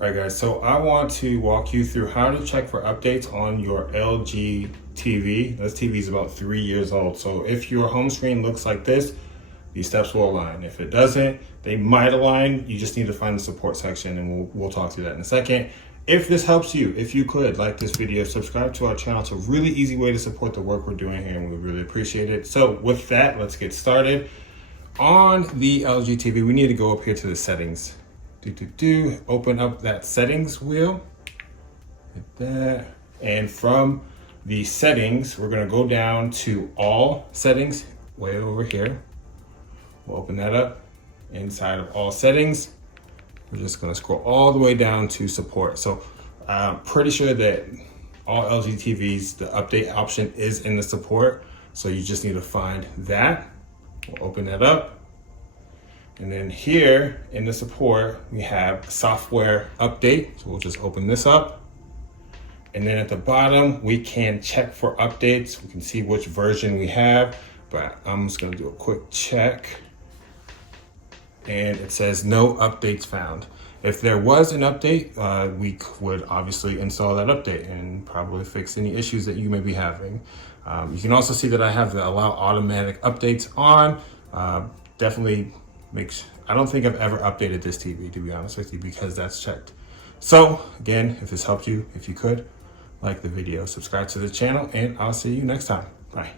All right guys, so I want to walk you through how to check for updates on your LG TV. This TV is about 3 years old. So if your home screen looks like this, these steps will align. If it doesn't, they might align. You just need to find the support section and we'll talk through that in a second. If this helps you, if you could like this video, subscribe to our channel. It's a really easy way to support the work we're doing here and we really appreciate it. So with that, let's get started. On the LG TV, we need to go up here to the settings. Open up that settings wheel, hit that, and from the settings we're going to go down to all settings way over here. We'll open that up. Inside of all settings, we're just going to scroll all the way down to support. So I'm pretty sure that all LG TVs, the update option is in the support, so you just need to find that. We'll open that up. And then here in the support, we have software update. So we'll just open this up. And then at the bottom, we can check for updates. We can see which version we have, but I'm just gonna do a quick check. And it says no updates found. If there was an update, we would obviously install that update and probably fix any issues that you may be having. You can also see that I have the allow automatic updates on. Definitely I don't think I've ever updated this TV, to be honest with you, because that's checked. So again, if this helped you, if you could, like the video, subscribe to the channel, and I'll see you next time. Bye.